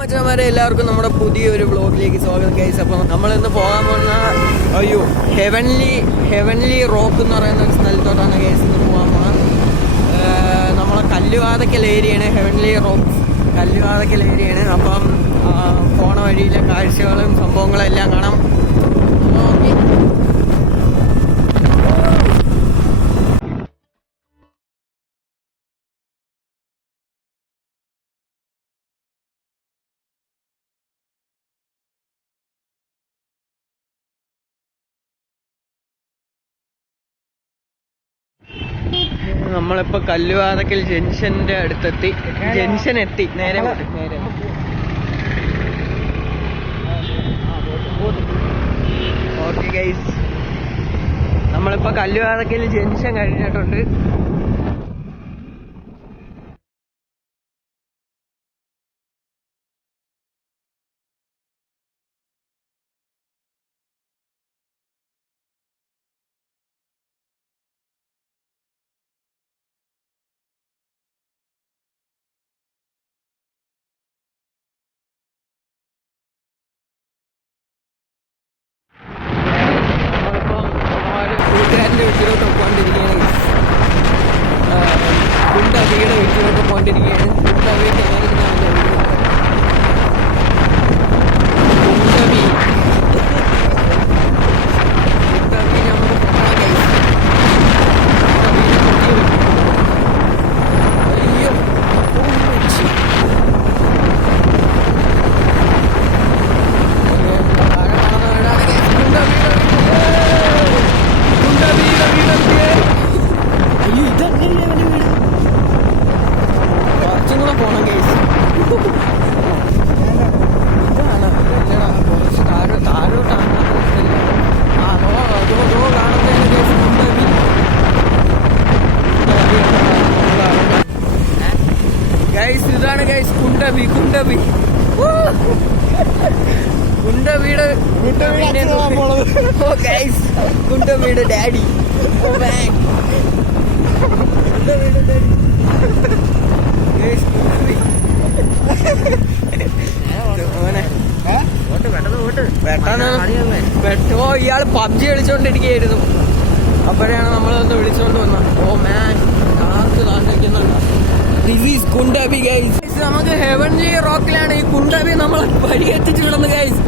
മച്ചന്മാരെ എല്ലാവർക്കും നമ്മുടെ പുതിയൊരു ബ്ലോഗിലേക്ക് സ്വാഗതം കേസ് അപ്പം നമ്മൾ ഇന്ന് പോകാൻ പോകുന്ന അയ്യോ ഹെവൻലി ഹെവൻലി റോക്ക് എന്ന് പറയുന്ന ഒരു സ്ഥലത്തോട്ടാണ് കേസ് ഇന്ന് പോകാൻ പോകുന്നത്. നമ്മളെ കല്ലുവാതക്കൽ ഏരിയയാണ് ഹെവൻലി റോക്ക് കല്ലുവാതക്കൽ ഏരിയയാണ്. അപ്പം പോണ വഴിയിലെ കാഴ്ചകളും സംഭവങ്ങളും എല്ലാം കാണാം. ഓക്കെ നമ്മളിപ്പോ കല്ലുവാതക്കൽ ജംഗ്ഷന്റെ അടുത്തെത്തി. ജംഗ്ഷൻ എത്തി. നേരെ നേരെ ഓക്കെ ഗൈസ് നമ്മളിപ്പോ കല്ലുവാതക്കൽ ജംഗ്ഷൻ കഴിഞ്ഞിട്ടുണ്ട്. വീട്ടിലോട്ട് ഗുണ്ട വീട് വീട്ടിലോട്ട് പോയിക്കൊണ്ടിരിക്കുകയാണ് ഓ ഗൈസ് കുണ്ടവീട് ഡാഡി ഓ ഡാഡി ഗൈസ് മോനെ. പെട്ടെന്ന് പെട്ടോ. ഇയാൾ പബ്ജി കളിച്ചോണ്ടിരിക്കുകയായിരുന്നു അപ്പോഴാണ് നമ്മളൊന്ന് വിളിച്ചോണ്ട് വന്നത്. ഓ മാൻ ആർക്ക് താണ്ടിരിക്കുന്നുണ്ട് ദിസ് ഈസ് കുണ്ടബി ഗൈസ് നമുക്ക് ഹെവൻലി റോക്കിലാണ് ഈ കുണ്ടബി നമ്മളെ വഴി എത്തിച്ചു വിടുന്നത് ഗൈസ്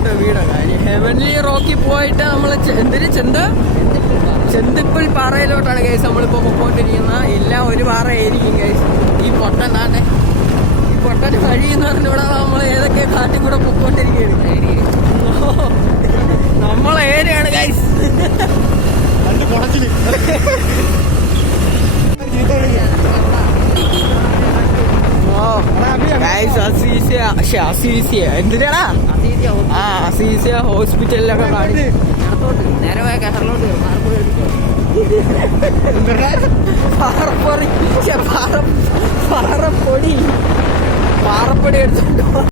കുണ്ടബിയുടെ കാര്യം ഹെവൻലി റോക്കി പോയിട്ട് നമ്മൾ എന്തിന്? ചെന്ത്? ചെന്തിപ്പിൾ പാറയിലോട്ടാണ് കേസ് നമ്മളിപ്പോ പൊക്കോണ്ടിരിക്കുന്നത് എല്ലാം ഒരു പാറയായിരിക്കും കേസ് ഈ പൊട്ടൻ താണ്ടെ ഈ പൊട്ടൻ വഴി എന്ന് പറഞ്ഞിവിടെ നമ്മൾ ഏതൊക്കെ കാട്ടിൽ കൂടെ പൊക്കോണ്ടിരിക്കുകയാണ്. നമ്മളെ ഏരിയാണ് ഗൈസ് രണ്ട് കുടച്ചിൽ ഗൈസ് അസീസിയ ശ്ശെ, അസീസിയ എന്തിനാടാ? ആ അസീസിയ ഹോസ്പിറ്റലിലൊക്കെ കാണിച്ചു. പാറപ്പൊടി. പാറപ്പൊടി പാറപ്പൊടി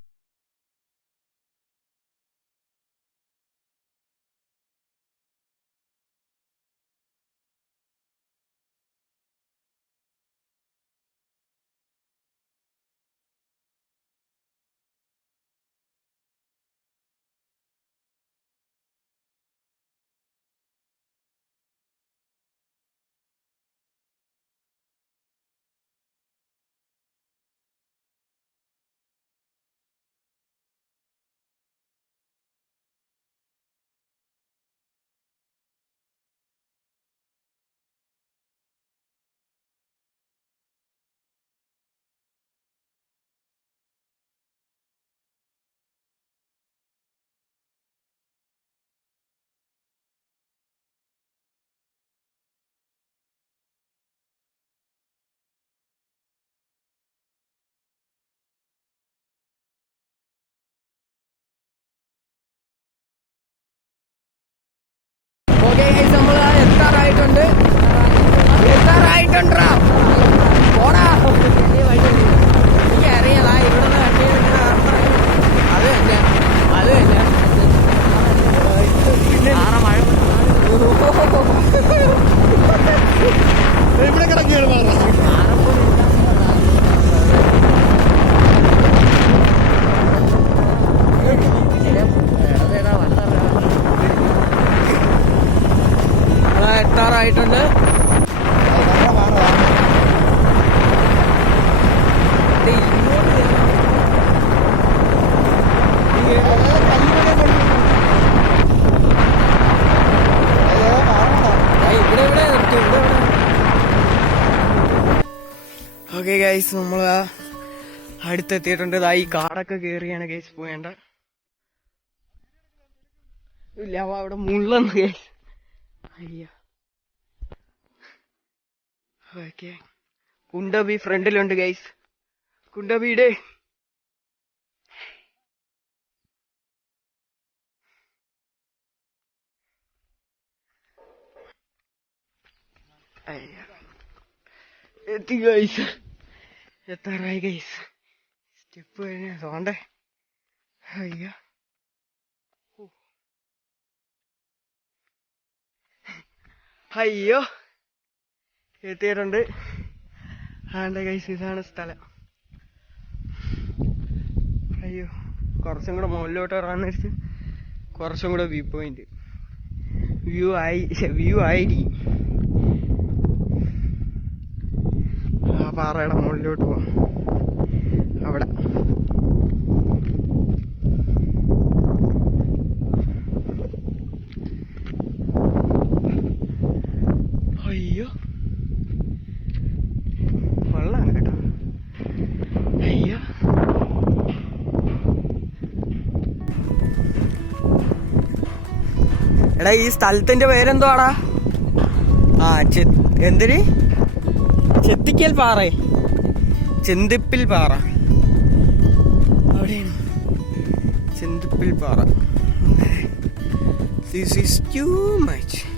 ഗൈസ് നമ്മൾ അടുത്തെത്തിയിട്ടുണ്ട്. ഇതായി കാടൊക്കെ കയറിയാണ് ഗൈസ് പോയേണ്ട. ഇല്ല അവ അവിടെ മുള്ളന്ന് ഗൈസ് അയ്യ. കുണ്ടബി ഫ്രണ്ടിലുണ്ട് ഗൈസ് കുണ്ടബിയുടെ. അയ്യ. എത്തി ഗൈസ് എത്താറായി ഗൈസ്. സ്റ്റെപ്പ് കഴിഞ്ഞ തോണ്ടേ അയ്യ. അയ്യോ. എത്തിയിട്ടുണ്ട്. ആണ്ട ഗൈസ് ഇതാണ് സ്ഥലം. അയ്യോ. കുറച്ചും കൂടെ മുകളിലോട്ട് ഇറങ്ങാൻ നേരത്ത് കുറച്ചും കൂടെ വ്യൂ പോയിന്റ്. വ്യൂ ആയി വ്യൂ ആയിരിക്കും ആ പാറയുടെ മുകളിലോട്ട് പോവാം. അവിടെ. അയ്യോ. വെള്ളമാണ് കേട്ടോ. അയ്യോ. എടാ ഈ സ്ഥലത്തിന്റെ പേരെന്തുവാടാ ആ ചെ എന്തിന്? ചെത്തിക്കൽ പാറ. ചെന്തിപ്പിൽ പാറ. അവിടെയാണ്. ചെന്തിപ്പിൽ പാറ. ദിസ് ഈസ് ടു മച്ച്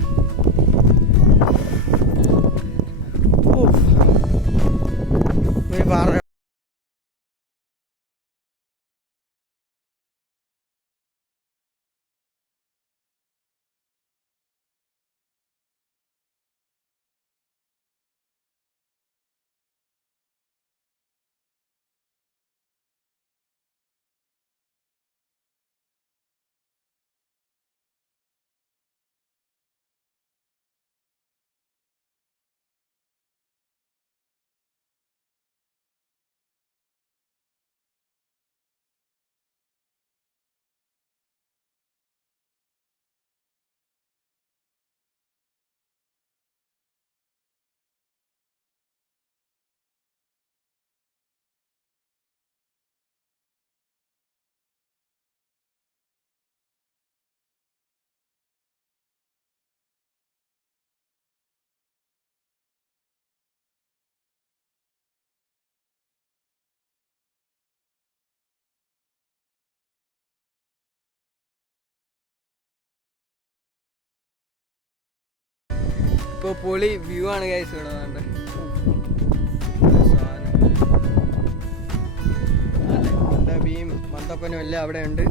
ഇപ്പൊ പൊളി വ്യൂ ആണ് ഗൈസ് ഇവിടെ വേണ്ട ബീം മന്തപ്പനും എല്ലാം അവിടെ ഉണ്ട്.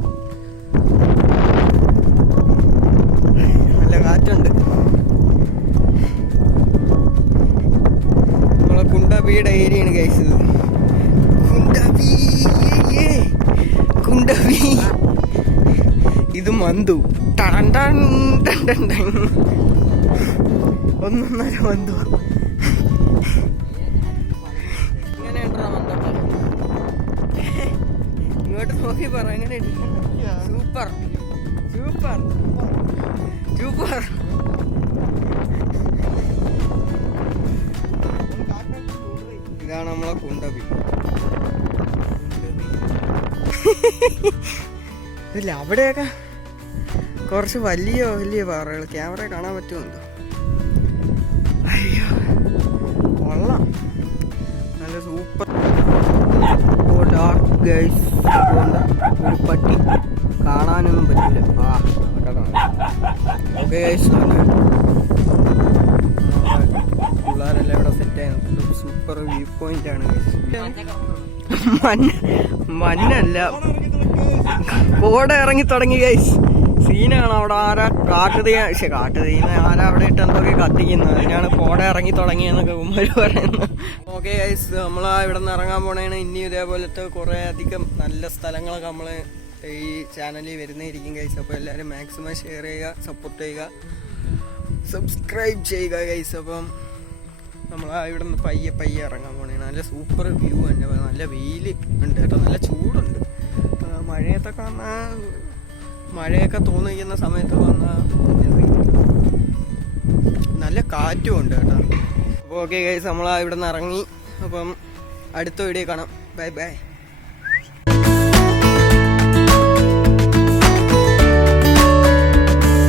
നല്ല കാറ്റുണ്ട്. നമ്മളെ കുണ്ടബിയുടെ ഏരിയയാണ് ഗൈസ് ഇത്. കുണ്ടബി. കുണ്ടബി. ഇത് മന്തു ടൺ ടൺ ടൺ ടൺ. ഒന്നൊന്നര മന്തു. ഇങ്ങോട്ട് നോക്കി പറ എങ്ങനെയുണ്ട് സൂപ്പർ. സൂപ്പർ. സൂപ്പർ. ഇതാണ് നമ്മളെ കുണ്ടബി. ഇല്ല അവിടെയൊക്കെ കുറച്ച് വലിയ വലിയ പാറകൾ. ക്യാമറ കാണാൻ പറ്റുമെന്തോ സൂപ്പർ. ഡാർക്ക് ഗൈസ് ഒരു പട്ടി കാണാനൊന്നും പറ്റില്ല. ആ ഓക്കെ ഗൈസ് പിള്ളേരെല്ലാം ഇവിടെ സെറ്റ് ആയിരുന്നു സൂപ്പർ വ്യൂ പോയിന്റ് ആണ് മഞ്ഞ മഞ്ഞല്ല. കോട ഇറങ്ങി തുടങ്ങി ഗൈസ് സീനാണ് അവിടെ ആരാ കാട്ടുതീ പക്ഷെ കാട്ടുതീന്ന് ആരാ അവിടെ ഇട്ട് എന്തൊക്കെ കത്തിക്കുന്നത് അതിനാണ് കോട ഇറങ്ങി തുടങ്ങിയെന്നൊക്കെ ഉമ്മര് പറയുന്നത് ഓക്കെ ഗൈസ് നമ്മൾ ഇവിടെ നിന്ന് ഇറങ്ങാൻ പോണേണ്. ഇനി ഇതേപോലത്തെ കുറേ അധികം നല്ല സ്ഥലങ്ങളൊക്കെ നമ്മൾ ഈ ചാനലിൽ വരുന്നേരിക്കും ഗൈസ് അപ്പോൾ എല്ലാവരും മാക്സിമം ഷെയർ ചെയ്യുക സപ്പോർട്ട് ചെയ്യുക സബ്സ്ക്രൈബ് ചെയ്യുക ഗൈസ് അപ്പം നമ്മൾ ഇവിടെ നിന്ന് പയ്യെ പയ്യെ ഇറങ്ങാൻ പോണേ നല്ല സൂപ്പർ വ്യൂ ഉണ്ട് നല്ല വെയിൽ ഉണ്ട് കേട്ടോ. നല്ല ചൂടുണ്ട്. മഴയത്തൊക്കെ വന്നാൽ മഴയൊക്കെ തോന്നിക്കുന്ന സമയത്ത് വന്ന നല്ല കാറ്റും ഉണ്ട് കേട്ടോ. അപ്പോൾ ഓക്കെ ഗൈസ് നമ്മൾ ഇവിടെ നിന്ന് ഇറങ്ങി. അപ്പം അടുത്ത വീഡിയോ കാണാം. Bye bye